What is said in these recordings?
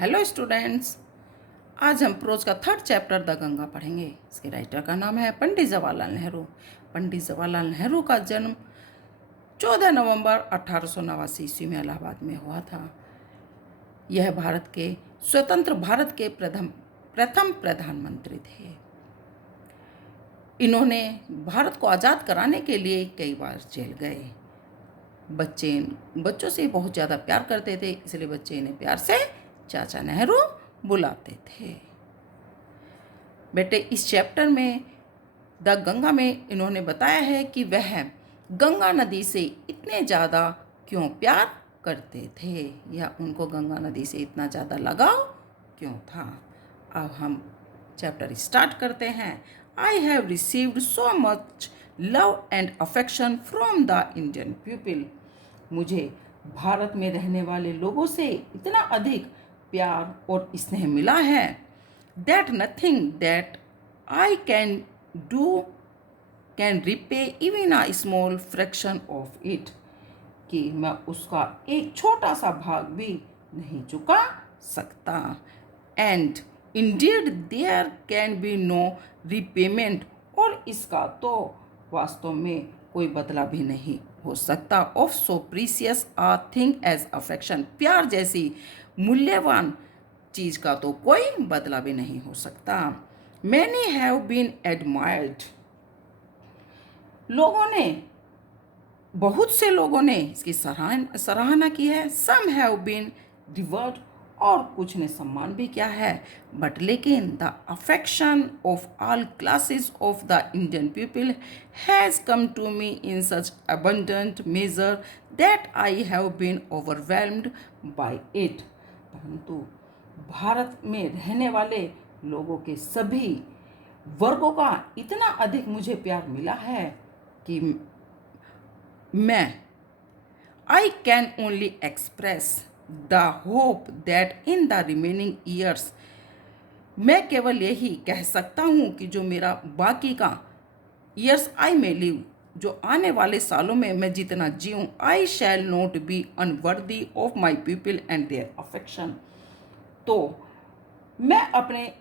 Hello students. आज हम pros का थर्ड चैप्टर द गंगा पढ़ेंगे। इसके राइटर का नाम है पंडित जवाहरलाल नेहरू। पंडित जवाहरलाल नेहरू का जन्म 14 नवंबर 1889 ईस्वी में इलाहाबाद में हुआ था। यह भारत के स्वतंत्र भारत के प्रथम प्रधानमंत्री थे। इन्होंने भारत को आज़ाद कराने के लिए कई बार जेल गए। बच्चों से बहुत ज़्यादा प्यार करते थे, इसलिए बच्चे इन्हें प्यार से चाचा नेहरू बुलाते थे। बेटे, इस चैप्टर में द गंगा में इन्होंने बताया है कि वह गंगा नदी से इतने ज़्यादा क्यों प्यार करते थे, या उनको गंगा नदी से इतना ज़्यादा लगाव क्यों था। अब हम चैप्टर स्टार्ट करते हैं। I have received so much love and affection from the Indian people. मुझे भारत में रहने वाले लोगों से इतना अधिक प्यार और स्नेह मिला है that nothing that I can do can repay even a small fraction of it, कि मैं उसका एक छोटा सा भाग भी नहीं चुका सकता। And indeed there can be no repayment, और इसका तो वास्तव में कोई बदला भी नहीं हो सकता। Of so precious a thing as affection, प्यार जैसी मूल्यवान चीज का तो कोई बदला भी नहीं हो सकता। Many have been admired, बहुत से लोगों ने इसकी सराहना की है। Some have been revered, और कुछ ने सम्मान भी किया है। बट लेकिन the affection of all classes of the Indian people has come to me in such abundant measure that I have been overwhelmed by it। परंतु भारत में रहने वाले लोगों के सभी वर्गों का इतना अधिक मुझे प्यार मिला है कि मैं I can only express the hope that in the remaining years, मैं केवल यही कह सकता हूँ कि जो मेरा बाकी का years I may live, जो आने वाले सालों में मैं जितना जीऊँ, I shall not be unworthy of my people and their affection। तो मैं अपने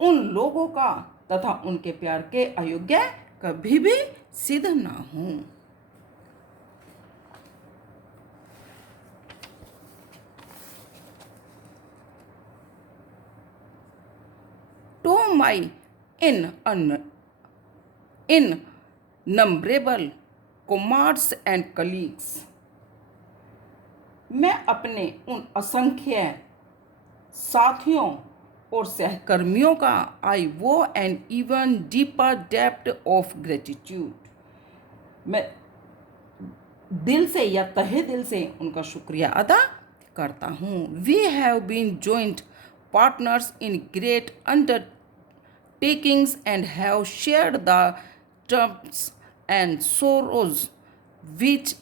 उन लोगों का तथा उनके प्यार के अयोग्य कभी भी सिद्ध ना हूँ। To my innumerable comrades and colleagues, मैं अपने उन असंख्य साथियों और सहकर्मियों का I owe an even deeper depth of gratitude, मैं दिल से या तहे दिल से उनका शुक्रिया अदा करता हूँ। We have been joint partners in great undertakings and have shared the triumphs and sorrows which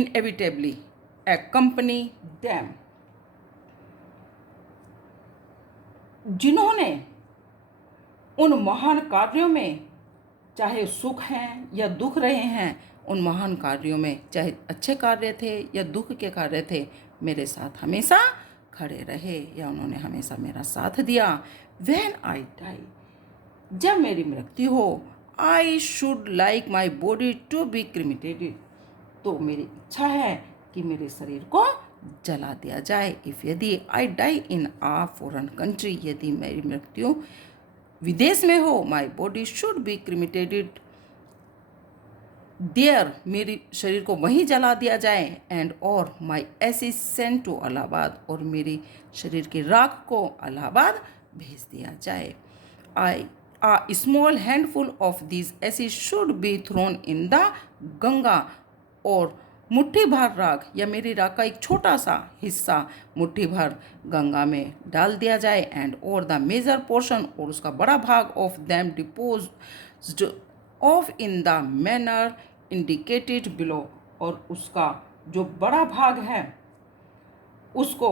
inevitably accompany them। जिन्होंने उन महान कार्यों में, चाहे सुख हैं या दुख रहे हैं, उन महान कार्यों में चाहे अच्छे कार्य थे या दुख के कार्य थे, मेरे साथ हमेशा खड़े रहे या उन्होंने हमेशा मेरा साथ दिया। When I die, जब मेरी मृत्यु हो, I should like my body to be cremated, तो मेरी इच्छा है कि मेरे शरीर को जला दिया जाए। इफ यदि I die in a foreign country, यदि मेरी मृत्यु विदेश में हो, my body should be cremated there, मेरी शरीर को वहीं जला दिया जाए। एंड और my ashes sent to Allahabad, और मेरी शरीर की राख को इलाहाबाद भेज दिया जाए। आई a small handful of these ashes should be thrown in the Ganga, और मुट्ठी भर राख या मेरी राख का एक छोटा सा हिस्सा मुट्ठी भर गंगा में डाल दिया जाए। एंड और द मेजर पोर्शन, और उसका बड़ा भाग of them disposed of in the manner indicated below, और उसका जो बड़ा भाग है उसको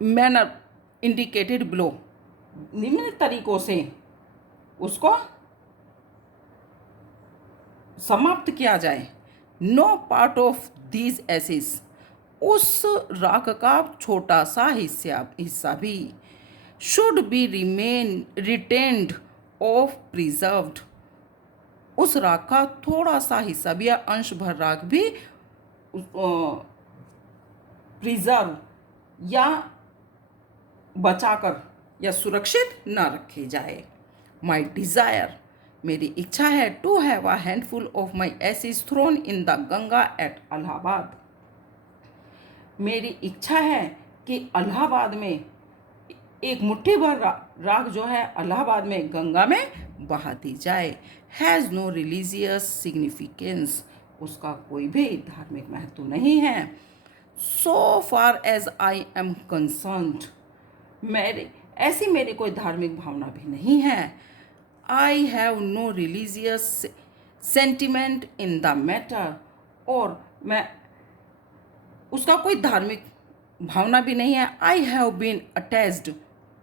मैनर इंडिकेटेड बिलो, निम्न तरीकों से उसको समाप्त किया जाए। नो पार्ट ऑफ दीज एसिस, उस राख का छोटा सा हिस्सा भी should be remain retained of preserved, उस राख का थोड़ा सा हिस्सा भी या अंश भर राख भी प्रिजर्व या बचाकर या सुरक्षित न रखे जाए। माई डिज़ायर, मेरी इच्छा है, to have a handful of my ashes thrown in the Ganga at Allahabad, मेरी इच्छा है कि इलाहाबाद में एक मुट्ठी भर राख जो है इलाहाबाद में गंगा में बहा दी जाए। हैज़ नो रिलीजियस सिग्निफिकेंस, उसका कोई भी धार्मिक महत्व नहीं है। So far as I am concerned, मेरी कोई धार्मिक भावना भी नहीं है। I have no religious sentiment in the matter, और मैं उसका कोई धार्मिक भावना भी नहीं है। I have been attached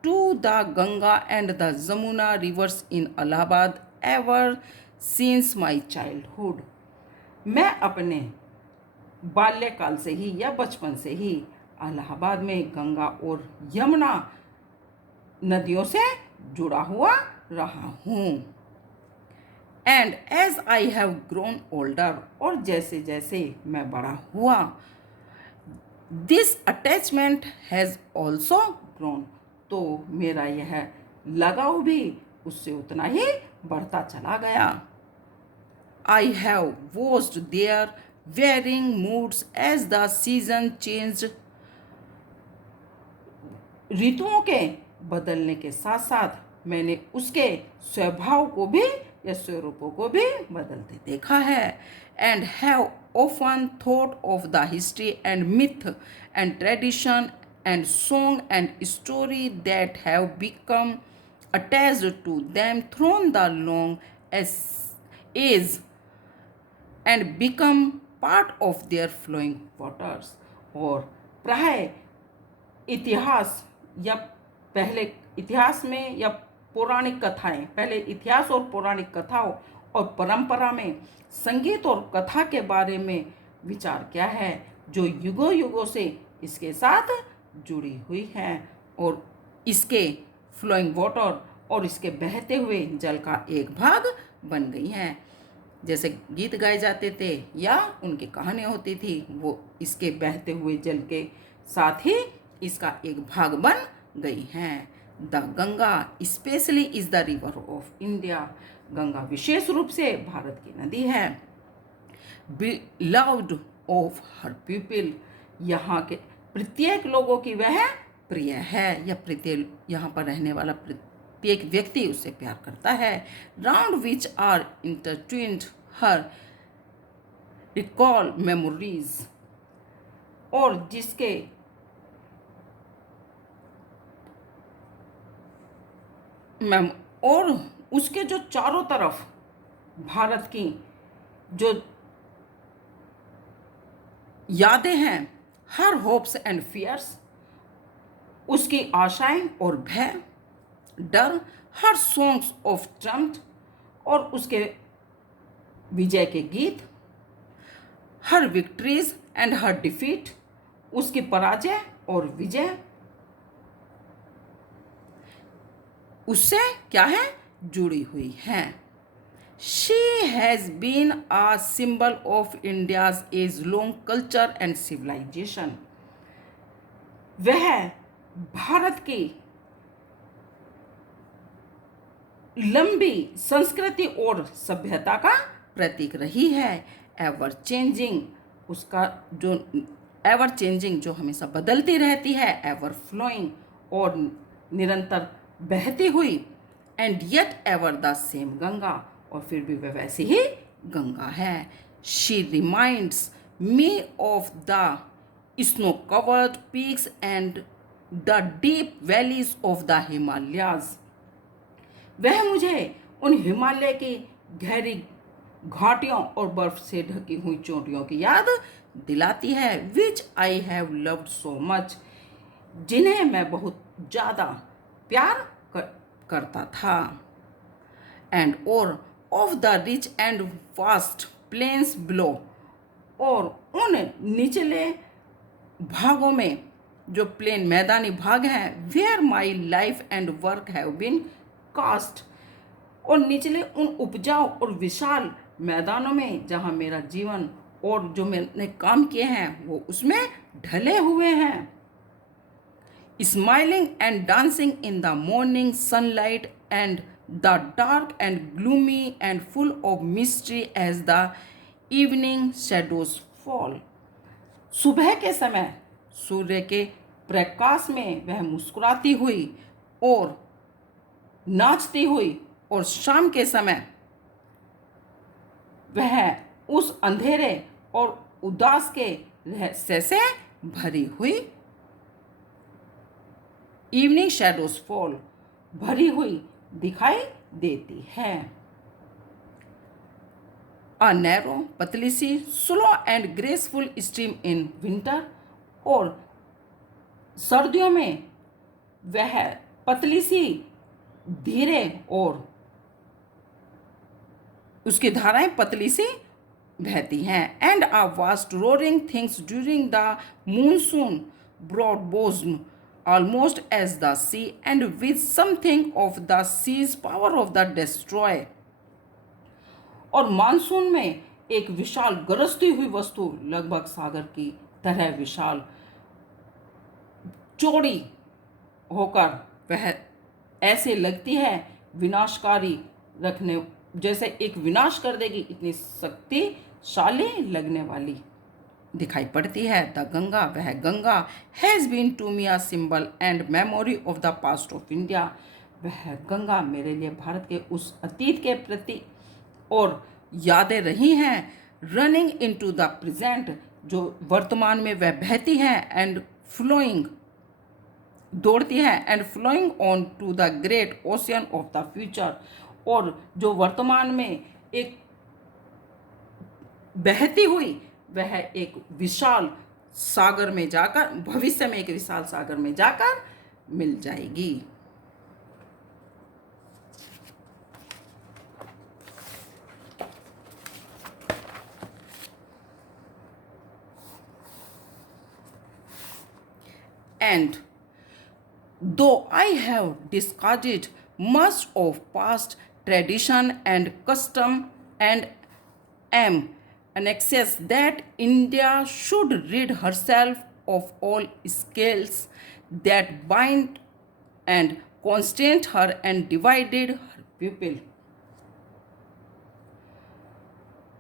to the Ganga and the Jamuna rivers in Allahabad ever since my childhood, मैं अपने बाल्यकाल से ही या बचपन से ही इलाहाबाद में गंगा और यमुना नदियों से जुड़ा हुआ रहा हूँ। And as I have grown older, और जैसे जैसे मैं बड़ा हुआ, this attachment has also grown, तो मेरा यह लगाव भी उससे उतना ही बढ़ता चला गया। I have watched their varying moods as the season change, ऋतुओं के बदलने के साथ साथ मैंने उसके स्वभाव को भी या स्वरूपों को भी बदलते देखा है। And have often thought of the history and myth and tradition and song and story that have become attached to them through the long age and become part of their flowing waters, और प्राय इतिहास या पहले इतिहास में या पौराणिक कथाएं, पहले इतिहास और पौराणिक कथाओं और परंपरा में संगीत और कथा के बारे में विचार किया है, जो युगों युगों से इसके साथ जुड़ी हुई है और इसके फ्लोइंग वाटर और इसके बहते हुए जल का एक भाग बन गई हैं। जैसे गीत गाए जाते थे या उनकी कहानियाँ होती थी, वो इसके बहते हुए जल के साथ ही इसका एक भाग बन गई हैं। The Ganga specially is the river of India, Ganga विशेष रूप से भारत की नदी है। बिलव्ड ऑफ हर पीपल, यहाँ के प्रत्येक लोगों की वह प्रिय है, या प्रत्येक यहाँ पर रहने वाला प्रत्येक व्यक्ति उससे प्यार करता है। Round which are intertwined her recall memories, और जिसके और उसके जो चारों तरफ भारत की जो यादें हैं, हर होप्स एंड फियर्स, उसकी आशाएं और भय, डर, हर सॉन्ग्स ऑफ ट्रम्प, और उसके विजय के गीत, हर विक्ट्रीज एंड हर डिफीट, उसकी पराजय और विजय उससे क्या है, जुड़ी हुई हैं। She has been a symbol of India's age long culture and civilisation, वह भारत की लंबी संस्कृति और सभ्यता का प्रतीक रही है। एवर चेंजिंग, उसका जो एवर चेंजिंग जो हमेशा बदलती रहती है, एवर फ्लोइंग और निरंतर बहती हुई, and yet ever the same Ganga, और फिर भी वह वैसी ही गंगा है। She reminds me of the snow covered peaks and the deep valleys of the Himalayas, वह मुझे उन हिमालय की गहरी घाटियों और बर्फ से ढकी हुई चोटियों की याद दिलाती है। Which I have loved so much, जिन्हें मैं बहुत ज़्यादा प्यार करता था। एंड और of the rich and vast plains below, और उन निचले भागों में जो प्लेन मैदानी भाग हैं, where my life and work have been cast, और निचले उन उपजाऊ और विशाल मैदानों में जहाँ मेरा जीवन और जो मैंने काम किए हैं वो उसमें ढले हुए हैं। Smiling and dancing in the morning sunlight and the dark and gloomy and full of mystery as the evening shadows fall. सुबह के समय सूर्य के प्रकाश में वह मुस्कुराती हुई और नाचती हुई, और शाम के समय वह उस अंधेरे और उदास के रहस्य से भरी हुई, इवनिंग शैडोज फॉल, भरी हुई दिखाई देती है। अ नैरो, पतली सी, slow and graceful stream in winter, और सर्दियों में वह पतली सी, धीरे, और उसकी धाराएं पतली सी बहती हैं। And a vast roaring things during the monsoon broad bosom almost as the sea and with something of the sea's power of the destroy, और मानसून में एक विशाल गरजती हुई वस्तु लगभग सागर की तरह विशाल चौड़ी होकर वह ऐसे लगती है विनाशकारी रखने, जैसे एक विनाश कर देगी, इतनी शक्तिशाली लगने वाली दिखाई पड़ती है। द गंगा, वह Ganga, has been to me a symbol and memory of the past of India, वह गंगा मेरे लिए भारत के उस अतीत के प्रति और यादें रही हैं। रनिंग इनटू द प्रेजेंट, जो वर्तमान में वह बहती हैं, एंड फ्लोइंग, दौड़ती है, and flowing on to the great ocean of the future, और जो वर्तमान में एक बहती हुई वह एक विशाल सागर में जाकर, भविष्य में एक विशाल सागर में जाकर मिल जाएगी। And though I have discarded much of past tradition and custom and am anxious that India should rid herself of all scales that bind and constrained her and divided her people.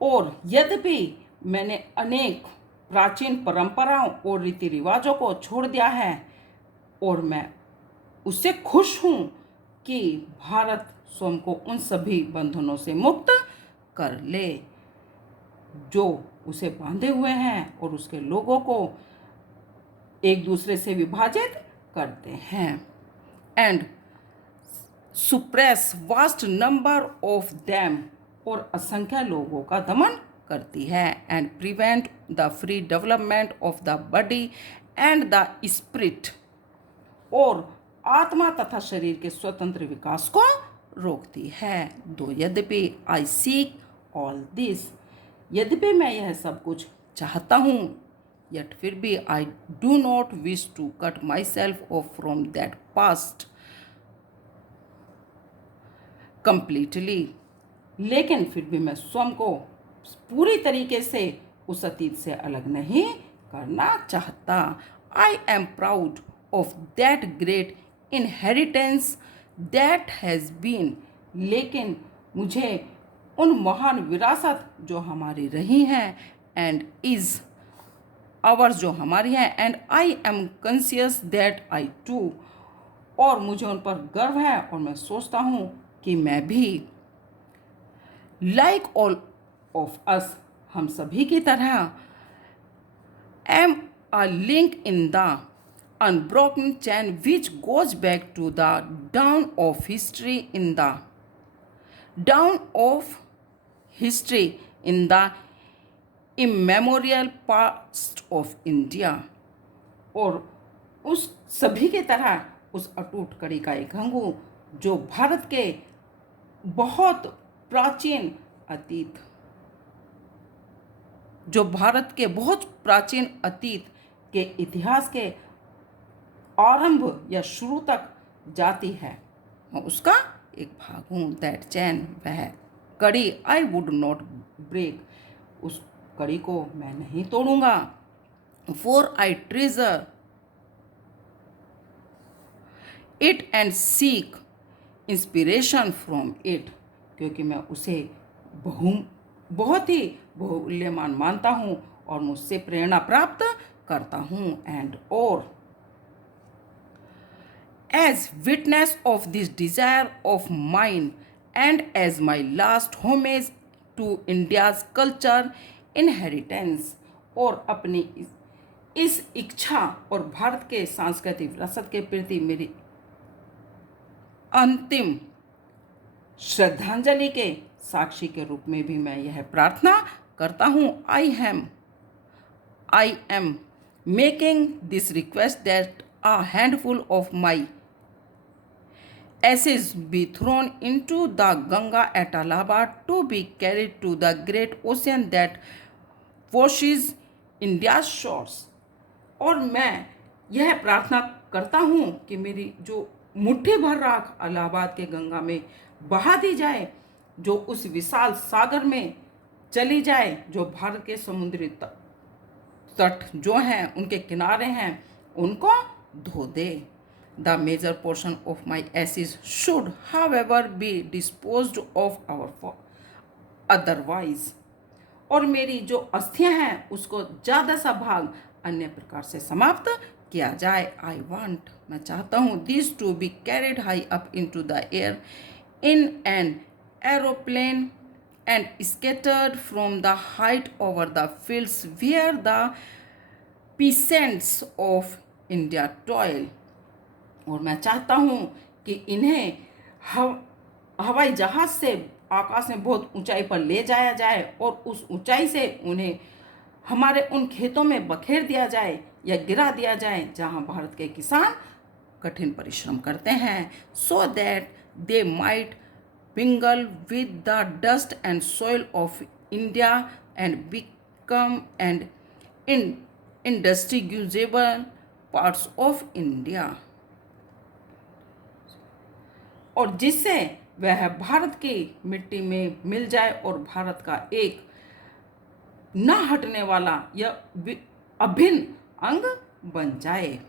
और यद्यपि मैंने अनेक प्राचीन परंपराओं और रीति रिवाजों को छोड़ दिया है, और मैं उससे खुश हूँ कि भारत स्वयं को उन सभी बंधनों से मुक्त कर ले जो उसे बांधे हुए हैं और उसके लोगों को एक दूसरे से विभाजित करते हैं। And suppress vast number of them, और असंख्य लोगों का दमन करती है। And prevent the free development of the body and the spirit, और आत्मा तथा शरीर के स्वतंत्र विकास को रोकती है। दो यद्यपि आई सीक ऑल दिस, यद्यपि मैं यह सब कुछ चाहता हूँ, यट फिर भी I do not wish to cut myself off from that past completely, लेकिन फिर भी मैं स्वयं को पूरी तरीके से उस अतीत से अलग नहीं करना चाहता। I am proud of that great inheritance that has been, लेकिन मुझे उन महान विरासत जो हमारी रही हैं, एंड इज़ आवर्स जो हमारी हैं, and I am conscious that I too, और मुझे उन पर गर्व है, और मैं सोचता हूँ कि मैं भी लाइक ऑल ऑफ अस, हम सभी की तरह, am a link in the unbroken chain which goes back to the dawn of history in the dawn of history in the immemorial past of India, और उस सभी की तरह उस अटूट कड़ी का एक अंग जो भारत के बहुत प्राचीन अतीत, जो भारत के बहुत प्राचीन अतीत के इतिहास के आरंभ या शुरू तक जाती है, मैं उसका एक भाग हूँ। दैट चैन, वह कड़ी, आई वुड नॉट ब्रेक, उस कड़ी को मैं नहीं तोड़ूंगा। For I treasure it and seek inspiration from it, क्योंकि मैं उसे बहुत ही बहुमूल्यवान मानता हूँ और मुझसे प्रेरणा प्राप्त करता हूँ। एंड और as witness of this desire of mine and as my last homage to India's culture inheritance, और अपनी इस इच्छा और भारत के सांस्कृतिक विरासत के प्रति मेरी अंतिम श्रद्धांजलि के साक्षी के रूप में भी मैं यह प्रार्थना करता हूँ। I am making this request that a handful of my ashes be thrown into the Ganga at Allahabad to be carried to the great ocean that washes India's shores। और मैं यह प्रार्थना करता हूँ कि मेरी जो मुट्ठी भर राख इलाहाबाद के गंगा में बहा दी जाए, जो उस विशाल सागर में चली जाए, जो भारत के समुद्री तट जो हैं उनके किनारे हैं उनको धो दे। The major portion of my ashes should, however, be disposed of otherwise। और मेरी जो अस्थियां हैं उसको ज़्यादा सा भाग अन्य प्रकार से समाप्त किया जाए। मैं चाहता हूँ this to be carried high up into the air in an aeroplane and scattered from the height over the fields where the peasants of India toil. और मैं चाहता हूँ कि इन्हें हवाई जहाज़ से आकाश में बहुत ऊंचाई पर ले जाया जाए और उस ऊंचाई से उन्हें हमारे उन खेतों में बखेर दिया जाए या गिरा दिया जाए जहाँ भारत के किसान कठिन परिश्रम करते हैं, so that they might mingle with the dust and soil of India and become an indistinguishable parts of India। और जिससे वह भारत की मिट्टी में मिल जाए और भारत का एक न हटने वाला या अभिन्न अंग बन जाए।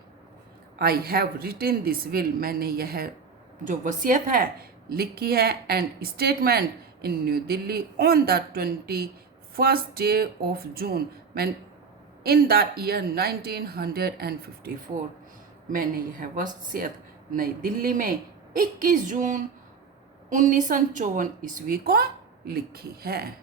I have written this will, मैंने यह जो वसीयत है लिखी है and statement in New Delhi on the 21st day of June इन द ईयर 1954। मैंने यह वसीयत नई दिल्ली में 21 जून 1954 ईस्वी को लिखी है।